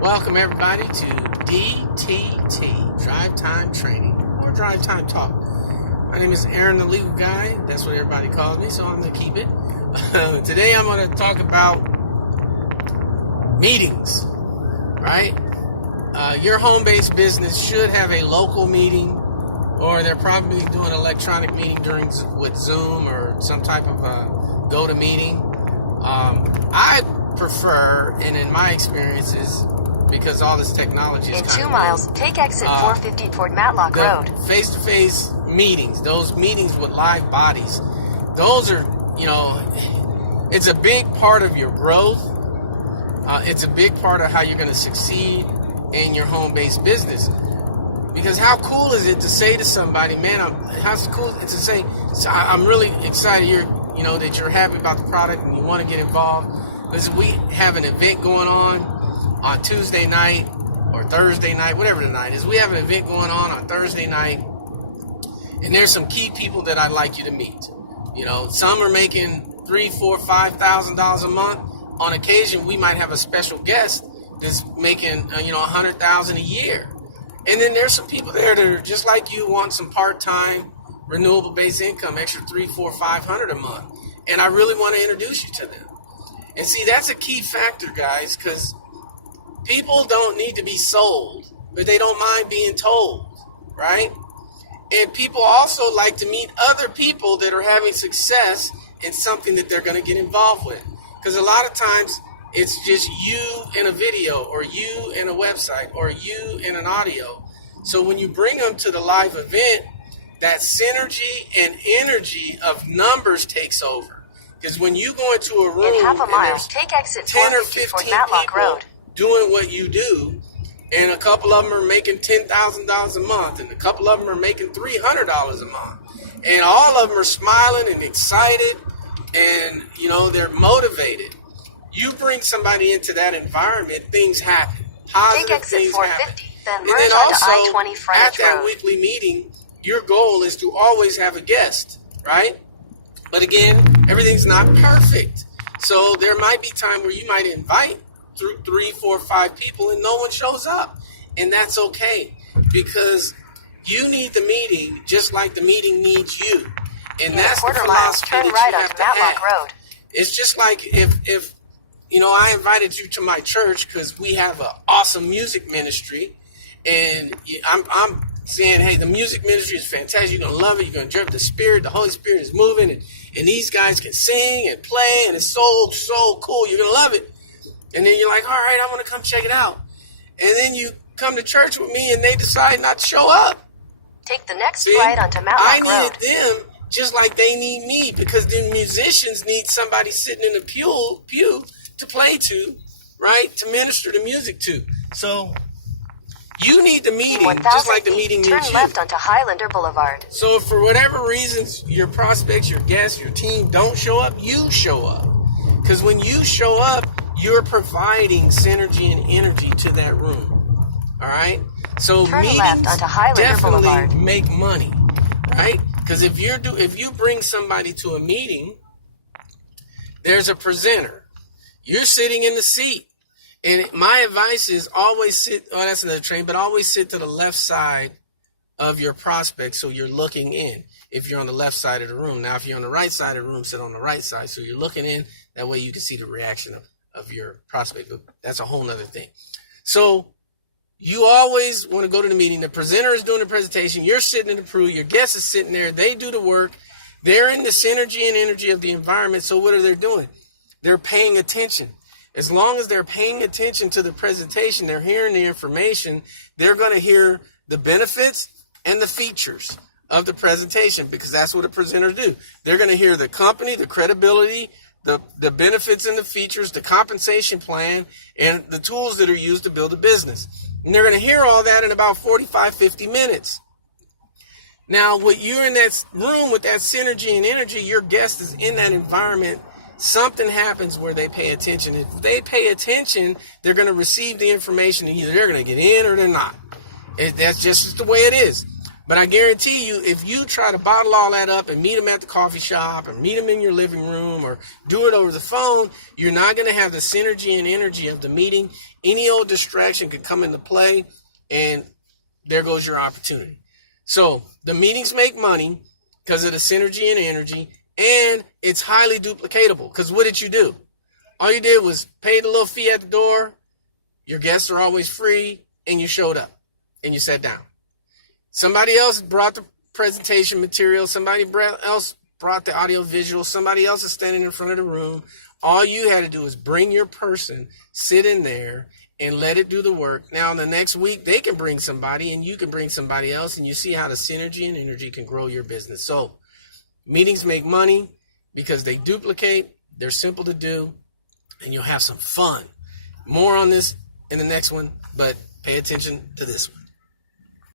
Welcome everybody to DTT, Drive Time Training, or Drive Time Talk. My name is Aaron, the legal guy. That's what everybody calls me, so I'm going to keep it. Today I'm going to talk about meetings, right? Your home-based business should have a local meeting, or they're probably doing an electronic meeting with Zoom or some type of go-to-meeting. I prefer, and in my experiences, because all this technology is in 2 miles, take exit 450 toward Matlock Road. Face-to-face meetings, those meetings with live bodies, those are, it's a big part of your growth. It's a big part of how you're going to succeed in your home-based business. Because how cool is it to say to somebody, man, I'm really excited that you're happy about the product and you want to get involved. Listen, we have an event going on Tuesday night or Thursday night, whatever the night is. We have an event going on Thursday night, and there's some key people that I'd like you to meet. Some are making $3,000, $4,000, $5,000 a month. On occasion, we might have a special guest that's making $100,000 a year. And then there's some people there that are just like you, want some part-time renewable based income, extra $300, $400, $500 a month. And I really want to introduce you to them. And see, that's a key factor, guys, because people don't need to be sold, but they don't mind being told, right? And people also like to meet other people that are having success in something that they're going to get involved with. Because a lot of times it's just you in a video or you in a website or you in an audio. So when you bring them to the live event, that synergy and energy of numbers takes over. Because when you go into a room in half a mile, and there's take exit 10 or 15 Matlock people Road. doing what you do, and a couple of them are making $10,000 a month, and a couple of them are making $300 a month, and all of them are smiling and excited, and they're motivated. You bring somebody into that environment, things happen. Positive take exit things 450, happen. then And merge then onto also, I-20 frontage at that road. weekly meeting, your goal is to always have a guest, right? But again, everything's not perfect. So there might be time where you might invite 3, 4, 5 people and no one shows up. And that's okay, because you need the meeting just like the meeting needs you. And that's the philosophy turn that right you have onto to Matlock have. Road. It's just like if I invited you to my church because we have an awesome music ministry, and I'm saying, hey, the music ministry is fantastic. You're going to love it. You're going to enjoy it. The Spirit, the Holy Spirit is moving, and these guys can sing and play, and it's so cool. You're going to love it. And then you're like, all right, I want to come check it out. And then you come to church with me, and they decide not to show up. Take the next right onto Matlock I Road. needed them just like they need me, because the musicians need somebody sitting in the pew to play to, right? To minister the music to. So you need the meeting just like the meeting needs you. Turn left onto Highlander Boulevard. So if for whatever reasons your prospects, your guests, your team don't show up, you show up. Because when you show up, you're providing synergy and energy to that room. All right? So turn meetings left onto Highlander definitely Boulevard. make money, right? Because if you bring somebody to a meeting, there's a presenter. You're sitting in the seat. And my advice is always that's another train, but always sit to the left side of your prospect so you're looking in if you're on the left side of the room. Now, if you're on the right side of the room, sit on the right side so you're looking in. That way you can see the reaction of your prospect. But that's a whole nother thing. So you always want to go to the meeting. The presenter is doing the presentation. You're sitting in the pew. Your guest is sitting there. They do the work. They're in the synergy and energy of the environment. So what are they doing? They're paying attention. As long as they're paying attention to the presentation, they're hearing the information, they're going to hear the benefits and the features of the presentation, because that's what a presenter do. They're going to hear the company, the credibility, the benefits and the features, the compensation plan, and the tools that are used to build a business. And they're going to hear all that in about 45, 50 minutes. Now, when you're in that room with that synergy and energy, your guest is in that environment, something happens where they pay attention. If they pay attention, they're going to receive the information, and either they're going to get in or they're not. That's just the way it is. But I guarantee you, if you try to bottle all that up and meet them at the coffee shop or meet them in your living room or do it over the phone, you're not going to have the synergy and energy of the meeting. Any old distraction could come into play, and there goes your opportunity. So the meetings make money because of the synergy and energy, and it's highly duplicatable. Because what did you do? All you did was pay the little fee at the door. Your guests are always free, and you showed up and you sat down. Somebody else brought the presentation material. Somebody else brought the audio visual. Somebody else is standing in front of the room. All you had to do is bring your person, sit in there, and let it do the work. Now, in the next week, they can bring somebody, and you can bring somebody else, and you see how the synergy and energy can grow your business. So, meetings make money because they duplicate. They're simple to do, and you'll have some fun. More on this in the next one, but pay attention to this one.